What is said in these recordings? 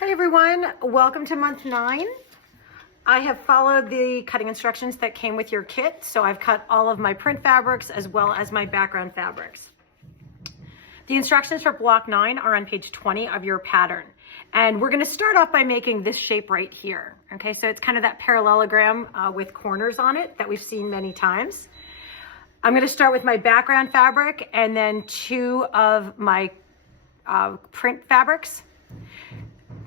Hi everyone, welcome to month 9. I have followed the cutting instructions that came with your kit, so I've cut all of my print fabrics as well as my background fabrics. The instructions for block 9 are on page 20 of your pattern. And we're gonna start off by making this shape right here. Okay, so it's kind of that parallelogram with corners on it that we've seen many times. I'm gonna start with my background fabric and then 2 of my print fabrics.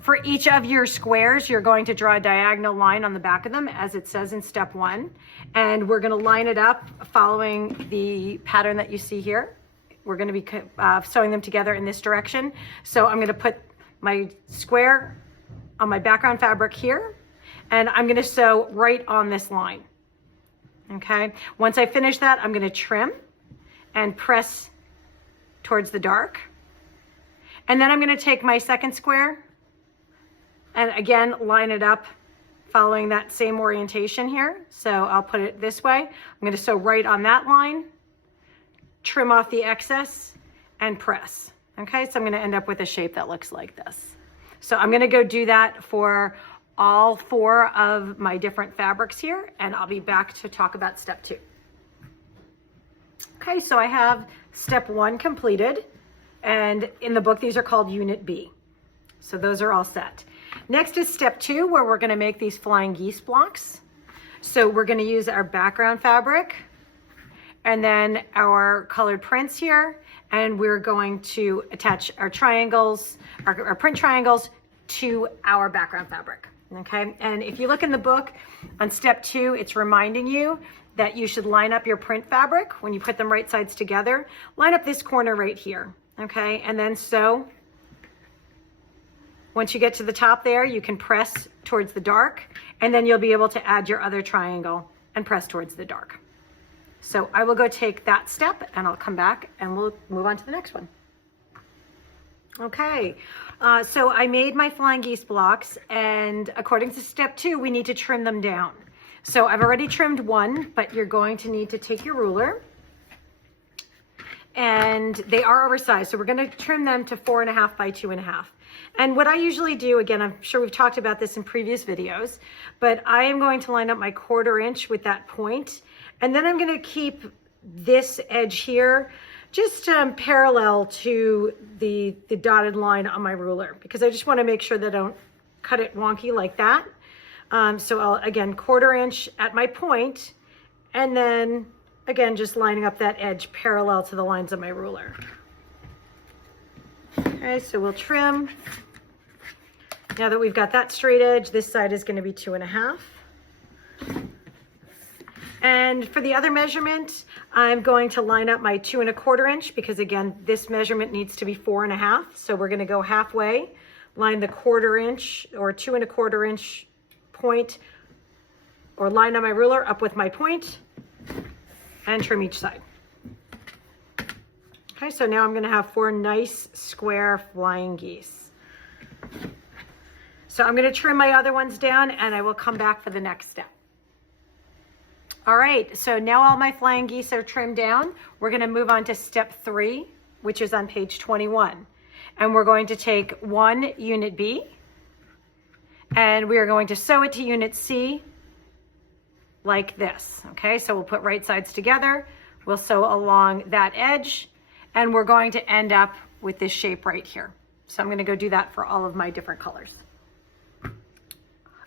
For each of your squares, you're going to draw a diagonal line on the back of them, as it says in step 1. And we're going to line it up following the pattern that you see here. We're going to be sewing them together in this direction. So I'm going to put my square on my background fabric here, and I'm going to sew right on this line. Okay. Once I finish that, I'm going to trim and press towards the dark. And then I'm going to take my second square and again, line it up following that same orientation here. So I'll put it this way. I'm going to sew right on that line, trim off the excess, and press. Okay, so I'm going to end up with a shape that looks like this. So I'm going to go do that for all 4 of my different fabrics here, and I'll be back to talk about step 2. Okay, so I have step 1 completed, and in the book, these are called Unit B. So those are all set. Next is step 2, where we're going to make these flying geese blocks. So we're going to use our background fabric and then our colored prints here, and we're going to attach our triangles, our print triangles to our background fabric. Okay, and if you look in the book on step 2, it's reminding you that you should line up your print fabric when you put them right sides together. Line up this corner right here, okay, and then sew. Once you get to the top there, you can press towards the dark, and then you'll be able to add your other triangle and press towards the dark. So I will go take that step, and I'll come back and we'll move on to the next one. Okay, so I made my flying geese blocks, and according to step 2, we need to trim them down. So I've already trimmed one, but you're going to need to take your ruler, and they are oversized. So we're going to trim them to 4.5 by 2.5. And what I usually do, again, I'm sure we've talked about this in previous videos, but I am going to line up my 1/4 inch with that point, and then I'm going to keep this edge here just parallel to the dotted line on my ruler, because I just want to make sure that I don't cut it wonky like that. So I'll, again, 1/4 inch at my point, and then, again, just lining up that edge parallel to the lines of my ruler. Okay, so we'll trim. Now that we've got that straight edge, this side is going to be 2.5. And for the other measurement, I'm going to line up my 2.25 inch, because again, this measurement needs to be 4.5. So we're going to go halfway, line the 1/4 inch or 2.25 inch point, or line on my ruler up with my point, and trim each side. Okay, so now I'm going to have 4 nice square flying geese. So I'm going to trim my other ones down, and I will come back for the next step. All right, so now all my flying geese are trimmed down. We're going to move on to step 3, which is on page 21. And we're going to take one unit B, and we are going to sew it to unit C like this. Okay, so we'll put right sides together. We'll sew along that edge, and we're going to end up with this shape right here. So I'm going to go do that for all of my different colors.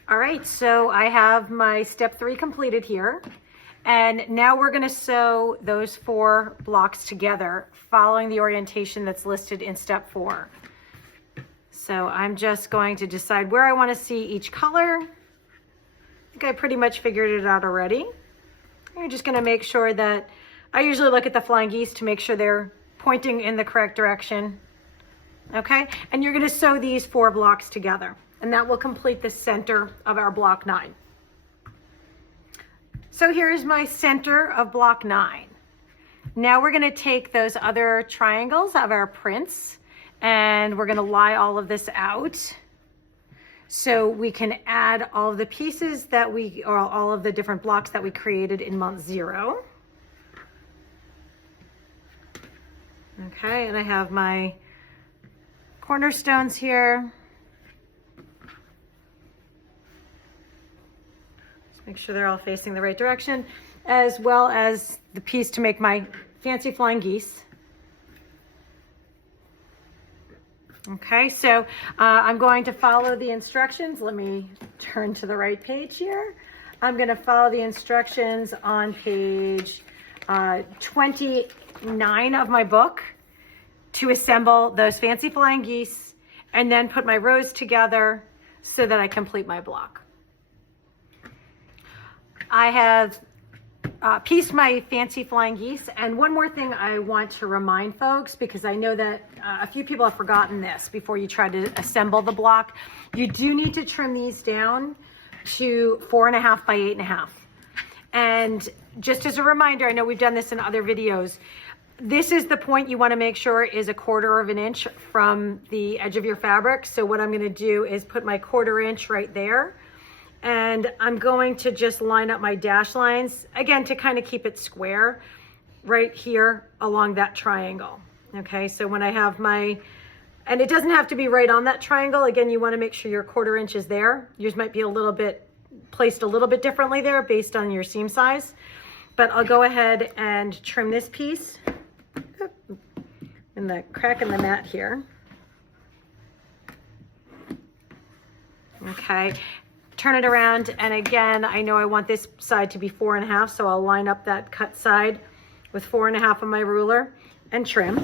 All right, so I have my step 3 completed here. And now we're going to sew those 4 blocks together following the orientation that's listed in step 4. So I'm just going to decide where I want to see each color. I think I pretty much figured it out already. You're just going to make sure that, I usually look at the flying geese to make sure they're pointing in the correct direction. Okay, and you're going to sew these 4 blocks together, and that will complete the center of our block 9. So here's my center of block 9. Now we're going to take those other triangles of our prints, and we're going to lie all of this out so we can add all of the pieces that or all of the different blocks that we created in month 0. Okay, and I have my cornerstones here. Make sure they're all facing the right direction, as well as the piece to make my fancy flying geese. Okay, so I'm going to follow the instructions. Let me turn to the right page here. I'm going to follow the instructions on page 29 of my book to assemble those fancy flying geese and then put my rows together so that I complete my block. I have pieced my fancy flying geese, and one more thing I want to remind folks, because I know that a few people have forgotten this before you try to assemble the block. You do need to trim these down to 4.5 by 8.5. And just as a reminder, I know we've done this in other videos, this is the point you want to make sure is 1/4 of an inch from the edge of your fabric. So what I'm going to do is put my 1/4 inch right there. And I'm going to just line up my dash lines, again, to kind of keep it square right here along that triangle. Okay, so when I have my, and it doesn't have to be right on that triangle. Again, you want to make sure your 1/4 inch is there. Yours might be a little bit, placed a little bit differently there based on your seam size. But I'll go ahead and trim this piece in the crack in the mat here. Okay. Turn it around, and again, I know I want this side to be 4.5, so I'll line up that cut side with 4.5 on my ruler and trim.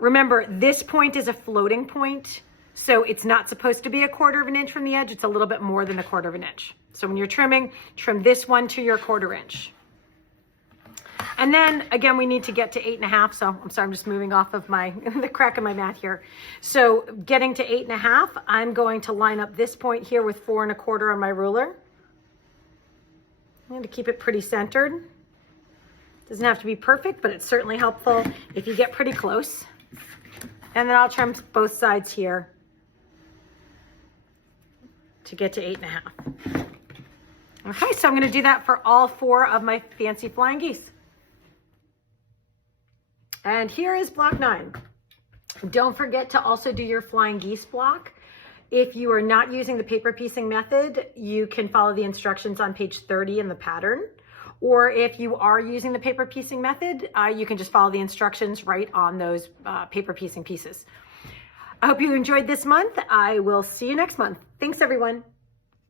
Remember, this point is a floating point, so it's not supposed to be 1/4 of an inch from the edge. It's a little bit more than 1/4 of an inch. So when you're trimming, trim this one to your 1/4 inch. And then again, we need to get to 8.5. So I'm sorry, I'm just moving off of my, the crack in my mat here. So getting to 8.5, I'm going to line up this point here with 4.25 on my ruler. I'm going to keep it pretty centered. Doesn't have to be perfect, but it's certainly helpful if you get pretty close. And then I'll trim both sides here to get to 8.5. Okay, so I'm going to do that for all 4 of my fancy flying geese. And here is block 9. Don't forget to also do your flying geese block. If you are not using the paper piecing method, you can follow the instructions on page 30 in the pattern. Or if you are using the paper piecing method, you can just follow the instructions right on those paper piecing pieces. I hope you enjoyed this month. I will see you next month. Thanks, everyone.